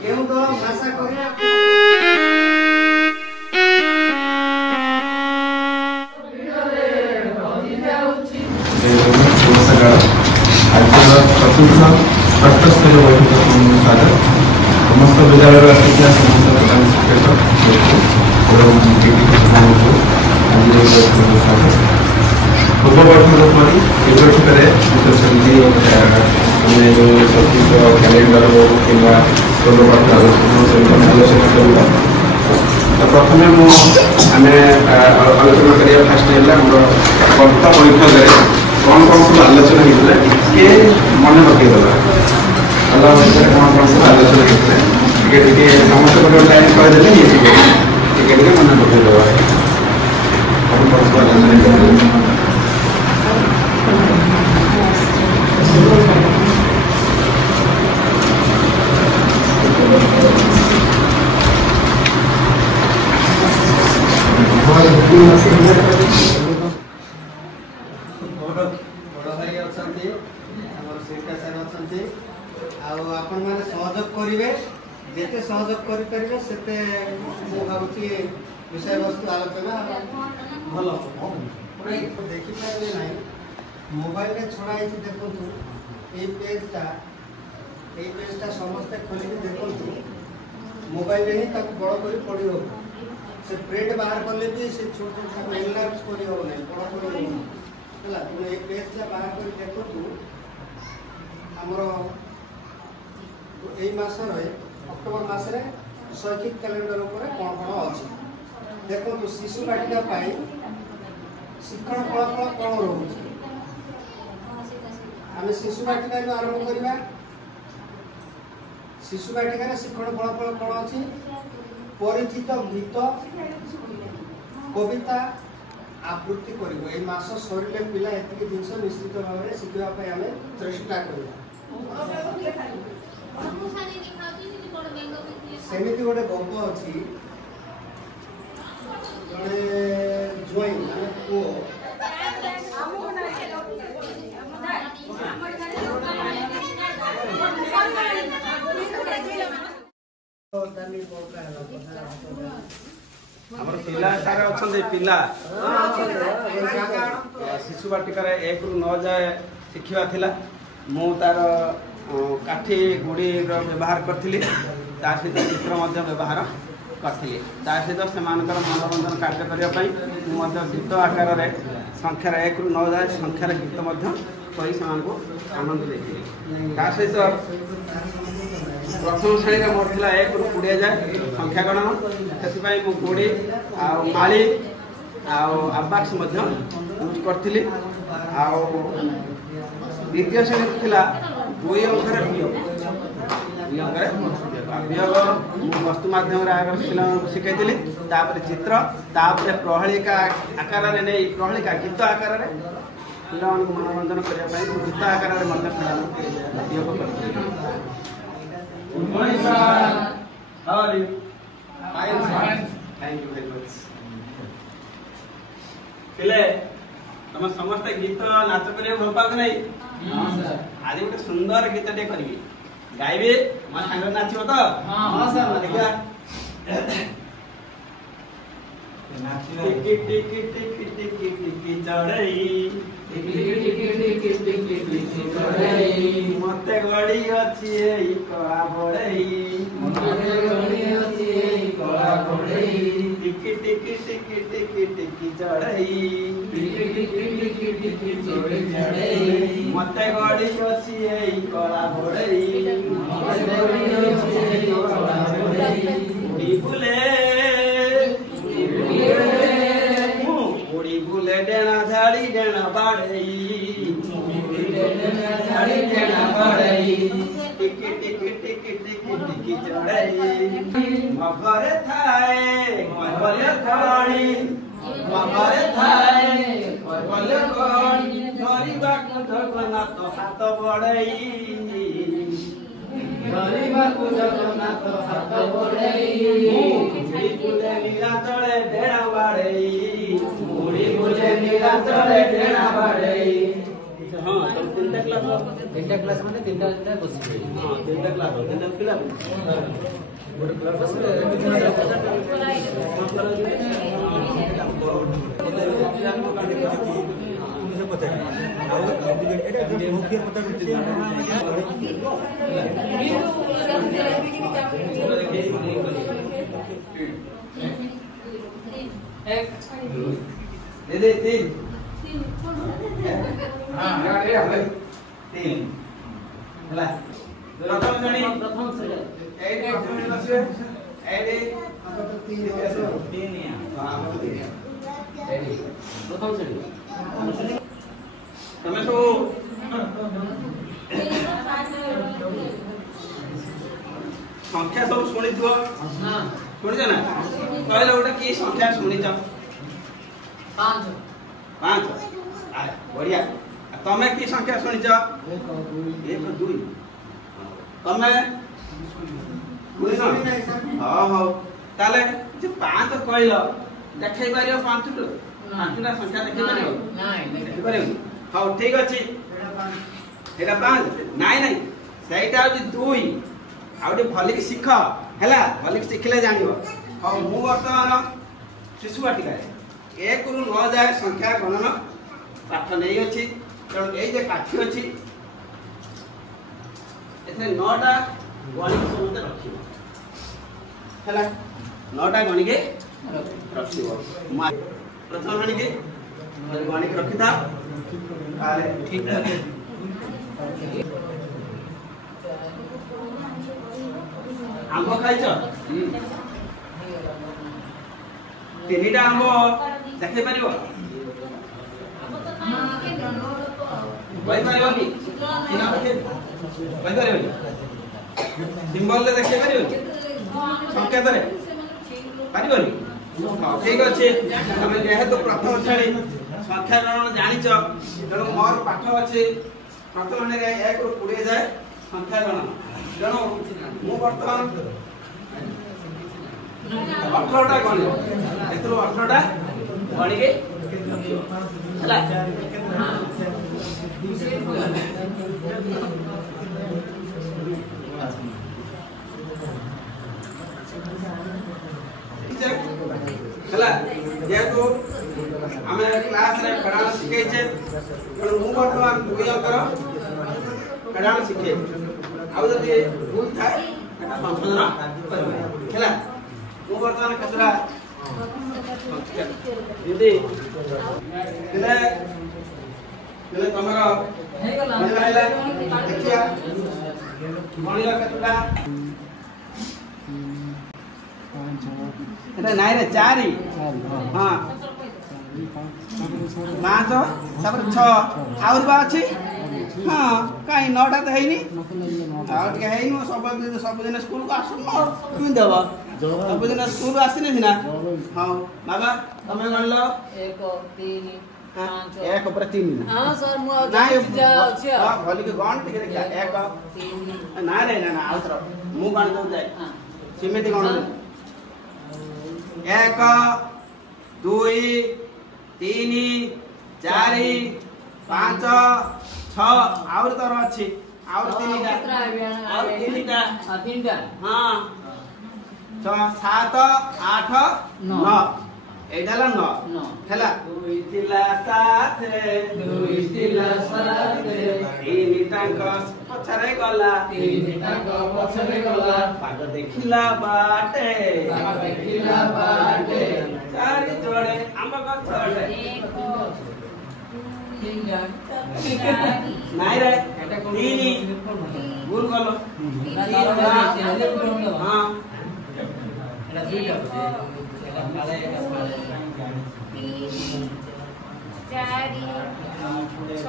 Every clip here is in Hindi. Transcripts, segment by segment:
क्यों तो भाषा कोरिया चतुर्थ षष्ठस्तरीय बैठक समस्त विद्यालय आसिक समस्त प्रधान शिक्षक पूर्व बैठक पर ए बैठक सेमती आम जो शैक्षिक कैलेंडर हो कि पूर्व पाठ आलोचना करवा प्रथम आम आलोचना करा फास्ट है गत बैठक कौन कौन सब आलोचना होता टे मन पकईदे अलग विषय कौन कौन सब आलोचना होते समस्त गोटे लाइन कहदेले टे मन पकईदे कौन कौन सब आलोचना आपण माने सहयोग करिवे जेते सहयोग करि परिबे सेते मो भाबुची विषय वस्तु आलोचना भलो देखि पाइबे नाही मोबाइल रे छड़ाई देखंतु ए पेजटा समस्त खोली देखंतु मोबाइल रे ही ताको बड़ करी पड़ी हो से प्रिंट बाहर करले भी से छोट छोट एनलार्ज करी हो नहीं बड़ करी हो हला तुम ए पेजटा बाहर करी देखंतु हमरो यही मासर अक्टोबर मासरे शैक्षिक कैलेंडर ऊपर कौन कौन अच्छी देखो शिशु बाटिका शिक्षण फलाफल कौन रोचे आम शिशु बाटिका आरंभ करवा शिशु बाटिका शिक्षण फलाफल कौन अच्छी परिचित गीत कविता आवृत्ति कर मास सर पिला एति जिन निश्चित भाव में शिखापी आम चेष्टा करवा सेमिति गोटे गप अच्छी जड़े ज्वाई माने पुओ हमर पिला सारे अछंदे पिला शिशु बाटिका 1 ରୁ 9 जाए शिखिबा थिला मु तार काठी गुड़ी व्यवहार करी सहित चित्र व्यवहार करी सहित से मनोरंजन कार्य करने गीत आकार संख्यार 1 ରୁ 9 जाए संख्यार गीत कही से आनंद देती सहित प्रथम श्रेणी में मोर 1 ରୁ 20 जाए संख्या गणना से गुड़ी आली आबाक्स यूज करी द्वितीय श्रेणी थिला 2 अंकर वियोग वस्तु माध्यम शिखाई चित्र प्रहलिका आकार नहीं प्रहलिका गीत आकार पिला मनोरंजन करने गीत आकार तुम समस्त गीत नाच कर भल पाओ नहीं आज गोटे सुंदर गीत टे करी गाइबे मो सांग नाचो तो हां सर देखा टिक टिक टिक टिक टिक चढ़ई मते गड़ी अछि एई कळा बड़ई टिक टिक टिक टिक टिक चढ़ई मते गड़ी अछि एई कळा बड़ई उड़ी बुले डेना झाड़ी डेना बाड़ई टिक टिक टिक टिक चढ़ई मगरे थाए मगरे खाणी मगरे थाए मगरे खाणी धरिबा को जगन्नाथ हाथ बड़ई धरिबा को जगन्नाथ हाथ बड़ई मुड़ी बुले नीलाचले डेना बाड़ई मुड़ी बुले नीलाचले डेना बाड़ई हाँ तो 3टा क्लास माने 3टा बसिबे हाँ 3टा क्लास 3टा पिला गोटे क्लास दे 3 हाँ ये हले 3 हला प्रथम श्रेणी एडे प्रथम श्रेणी तमे सब संख्या सब शुणी थो शुणी ना कहले गोटे की संख्या शुणी 5 बढ़िया तमे की संख्या शुणी 1 2 तमे हाँ हाँ ताले जे 5 कहल देखै पारियो 5टा संख्या देखै पारियो देखै पारियो हाँ ठीक अच्छे एटा 5 नहीं सहीटा हूँ 2 आउटे भलिक शिख है भलिक शिखले जान हाँ मु बर्तमान शिशु बाटिका 1 रु 9 जाए संख्या गणन पाठ नहीं अच्छी तेणु ये काठी अच्छी एथे 9टा गणित समझते रखियो है 9टा गणिके रखियो प्रथम गणिके गणिक रखी था ठीक है आंब खाइछ 3टा आंब देखे पारिबो कहि पारिबो कि किना देखे कहि पारिबो सिंबल ले देखे पारिबो संकेत रे पारिबो हां ठीक अछि हम जेहेतु प्रथम श्रेणी संख्या गणन जानिछ तेणु मोर पाठ अछि प्रथम रे 1 रु 20 जाए संख्या गणन तेणु मु वर्तमान 18टा गणित एतरो 18टा गणिके हला हला जेहेतु आमे क्लास रे पढ़ाना सिखे छे पण मु वर्तमान 2 अंकर पढ़ाना सिखे आउ जदि भूल थाए एटा संशोधन हला मु वर्तमान कतरा दीदी दिले तमरा हे गला देखिया मणिला कतरा एटा नाइ रे 4 हां 5 तापर 6 आउर बा अछि हां काई 9टा त हैनी आउ के हैनी सब दिन स्कूल को आसु न तुम देबा सब दिन स्कूल आसिने थिना हां बाबा तमे गणलो 1 3 5 1 ऊपर 3 हां सर मु अछि हां भली के गण टिके देखा 1 3 ना रे ना आउतर मु गण दउ जाय सिमेति गण 1 2 3 4 5 6 आउर तर अछि आउर 3टा आउर 3टा हां 6 7 8 9 एटा ला 9 हैला 2 तिला 7 तीन टांग पछरे गला पाग देखिला बाटे चारि जोड़े आंब गछड़े नाइ रे 3 भूल गलो हां एटा 2टा एटा काले 4 6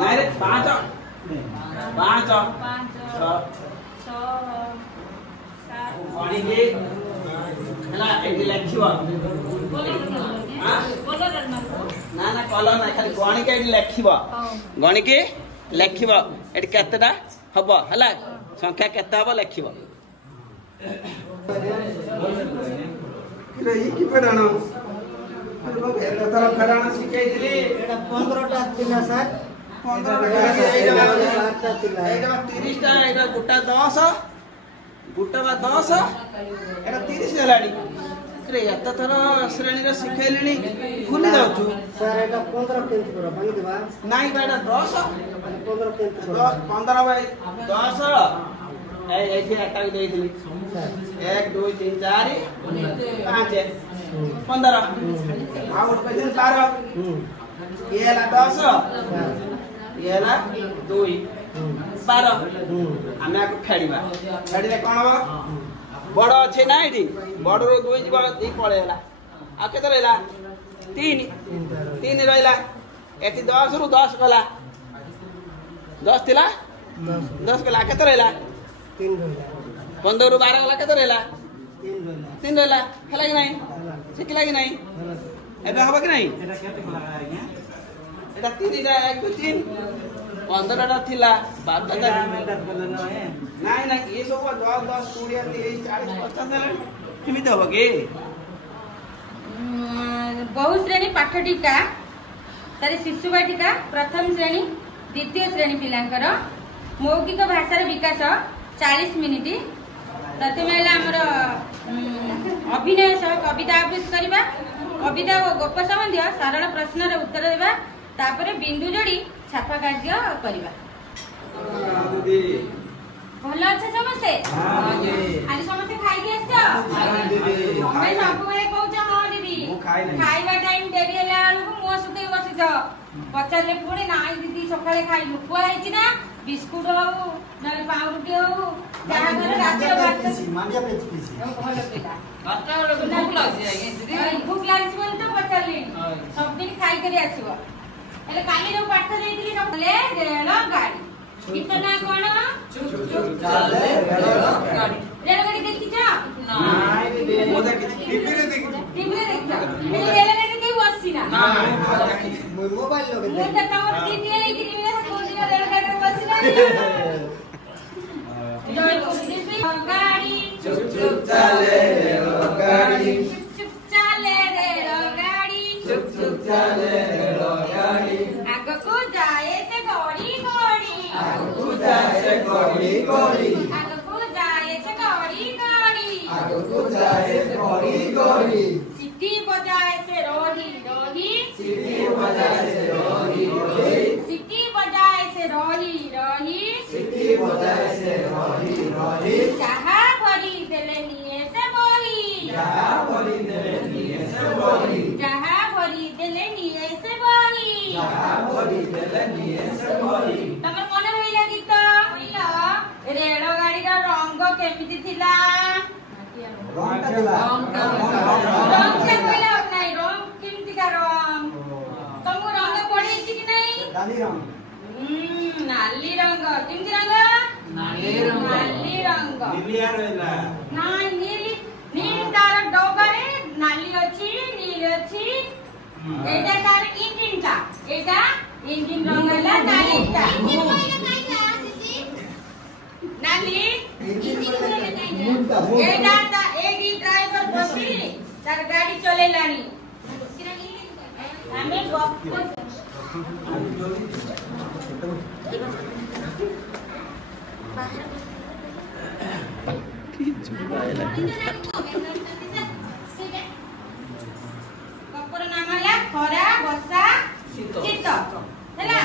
नाइ रे 5 6 पानी के हला एडी लेखिबो हां कलर मारको ना ना कलर ना खाली गणिक एडी लेखिबो गणिक लेखिबो एडी केतेटा हबो हला संख्या केते हबो लेखिबो रे ई की पढ़ानो अरे बाबा एता तरह पढ़ाना सिखाई दिली एटा 15टा थिला सर 30टा एटा गोटा 10 गोटा बा 10 एटा 30 हेलाडी रे एत थर श्रेणी रे सिखैलिनी भूली जाउछु सर एटा 15 केंत करो बनी देबा नाही बेटा 10 15 केंत करो 15 बाई 10 ऐसे एटा दे दिली 1 2 3 4 5 15 आउट पे 12 ये ला 10 ये ला 2 12 हमें आको फेड़ीबा फेड़ीले कोन हो बड़ अच्छे ना एठी बड़ रो 2 जीवा 2 पळेला आ केते रहला 3 रहला एठी 10 रु 10 गला 10 थिला 10 गला केते रहला 3 रहला 15 रु 12 गला केते रहला 3 रहला हला कि नहीं सिखला कि नहीं एबे हबा कि नहीं एटा केते गला आज्ञा एटा 3 रा 1 2 3 15 टा थिला 12 टा नहीं नहीं ये सब 10 10 20 30 40 50 हेलानी किमित हबो के बहु श्रेणी पाठ टीका तारे शिशु बाटिका प्रथम श्रेणी द्वितीय श्रेणी पिलांकर मौखिक भाषार विकास 40 मिनिट प्रथम आमर अभिनय सह कविता आबृत्ति करबा कविता और गप संबंधी सरल प्रश्न उत्तर देबा तापरे बिंदु जोड़ी छापा कार्य करबा भल अच्छे समस्ते आज समस्ते खाई के आछो मैं सब बेले कहूछ हां दीदी खाइबा टाइम डेरी होला को मो सुते बसिछ पचारले पुणी नाई दीदी सकाळे खाइ लुकुआ हैछि ना बिस्कुट हो ना पाउरुटी हो जहा घर रात भात मांडिया पेच पीसी भल पिला भात भूख लागछि दीदी भूख लागछि बोल तो पचारले सब दिन खाइ करी आछिबो एले काली जो पाठ देइतिली सबले रेल गाड़ी इतना कोन चुप चुप चले रेलगाड़ी देखिछ नहीं दीदी मो देखि टीवी रे देखि रेलगाड़ी के बसि ना मोबाइल लोगे मु त तमर दीदी ए कि टीवी रे कोन दिन रेलगाड़ी बसि ना जय दीदी गाड़ी चुप चुप चले रेलगाड़ी चुप चले रेलगाड़ी चुप चुप चले रेलगाड़ी आगो को जाए से गड़ी गड़ी आगो जाए से गड़ी गड़ी आगो को जाए से गड़ी गड़ी आगो जाए से गड़ी गड़ी सिटी बजाए से रोही रोही सीटी बजाए से रोही रोही सिटी बजाए से रोही रोही सीटी बजाए से रोही रोही चाहा भरी देले निये से बोही जहा भरी देले निये से बोही चाहा भरी देले निये से बोही जहा भरी देले निये से बोही तमर मन होइला गीत होइला रेल गाड़ी रा रंग केमिति थिला रंग दिला रंग से होइला नहीं रंग केमिति का रंग तुमको रंग पड़ी कि नहीं डाली रंग नाली रंग केमिति रंग नाली रंग निलिया रहला नाइ नीली नीली तार डोबारे नाली अछि नीली अछि एटा तार इंजिन ता एटा इंजिन रंग ला नाली ता नाली एटा ता एगी ड्राइवर बसी तार गाड़ी चले लानी हमें गप कपर नाम है खरा बसा शीत हैला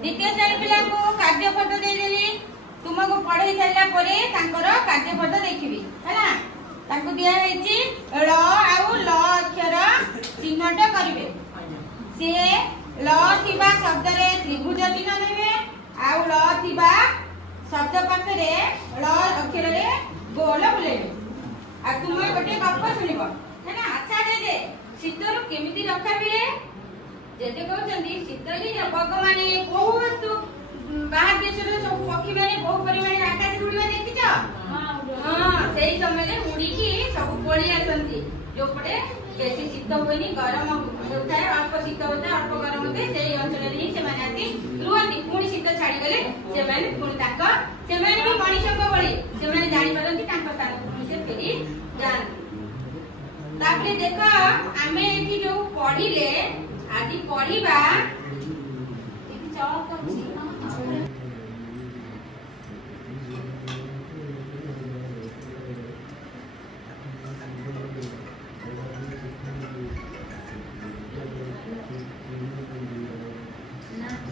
द्वितीय श्रेणी पिला को कार्य फोटो दे देली तुमको पढ़ाई सारा परे तांकर कार्य फोटो देखिबी हैला तांको दिया हेची ल आउ ल अक्षर चिन्हट करिवे से ल थिबा शब्द रे त्रिभुज चिन्ह देबे आउ ल थिबा शब्द पाखरे ल अक्षर रे गोल बुलेबे आ तुम गोटे गप सुनिबो हैना अच्छा दे शीतरु केमिति रखा बिले जेते कहउचंदी शीतली भगवान बहुत बाहर देश रे सब पक्षी माने बहुत परिमाण आकाश उड़िबा देखिछ हां सेही समय रे उड़ी की सब पळी आसंती जो पटे बेसी शीत होइनी गरम होता है अल्प शीत होता है अल्प गरम होता है सेही अंचल रे से माने आती रुहती पुणी शीत छाडी गले से माने पुणी ताक से माने भी मनीष को बळी से माने जानि परंती ताक स्थान पुणी से फेरी जान तापरे देखो आमे एठी जो पढिले आदि पढिबा ଚକ୍ ଅଛି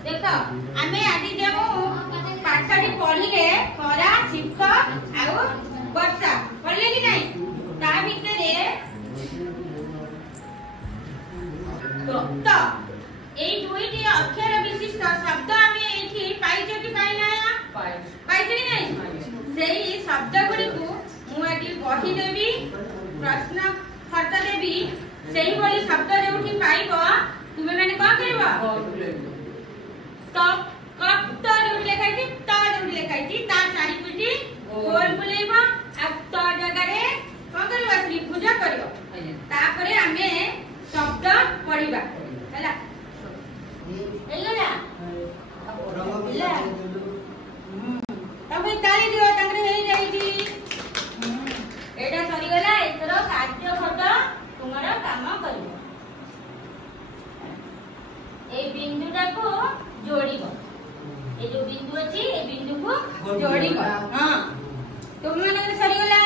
देख आमे आदि जो पाठटी पढ़िले खरा शीत आउ वर्षा पढ़ले कि नहीं ता भितरे तो এই দুইটি অক্ষর বিশিষ্ট শব্দ আমি এটি পাইছো কি পাই না পাইছো কি নাই সেই শব্দ গুড়িকু মু এটি কহি দেবি প্রশ্ন ফর্দ দেবি সেই বলি শব্দ যেউটি পাইব তুমি মানে কোন করিব तो कप तो जोड़ी लिखाई तो जोड़ी लिखाई ता चारि पिटी गोल बुलेइबो अब तो जगह रे कोन करबो त्रिभुज करबो तापरे हमें शब्द पढिबा हैला हेला हेला तबे ताली दियो तंगरे हेई जाईची एटा सरी गला एतर कार्य पद तुम्हारा काम करबो ए बिंदुटा को जोड़िबो ए जो बिंदु अछि ए बिंदु को जोड़िबो हां तुम माने सरी गला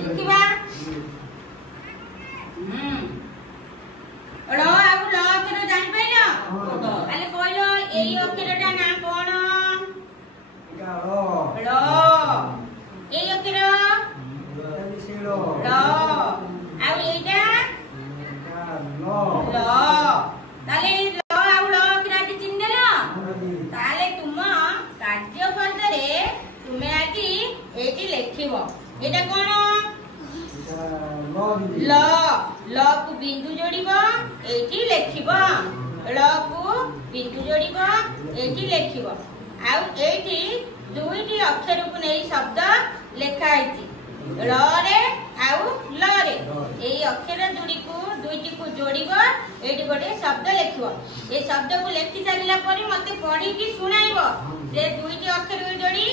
देखिबा र आउ ल अक्षर जानि पाइलो आले कहलो एई अक्षरटा ना कोन र एई अक्षर र आउ एटा ल ताले लिखिबो एटा कोन ल ल को बिंदु जोड़िबो एठी लिखिबो ल को बिंदु जोड़िबो एठी लिखिबो आ एठी दुईटी अक्षर को नै शब्द लेखा आइछि र रे आ ल रे एई अक्षर जोड़ी को दुईटी को जोड़िबो एठी गोटे शब्द लिखिबो ए शब्द को लेखि सारिला परे मते पढी की सुनाइबो जे दुईटी अक्षर को जोड़ी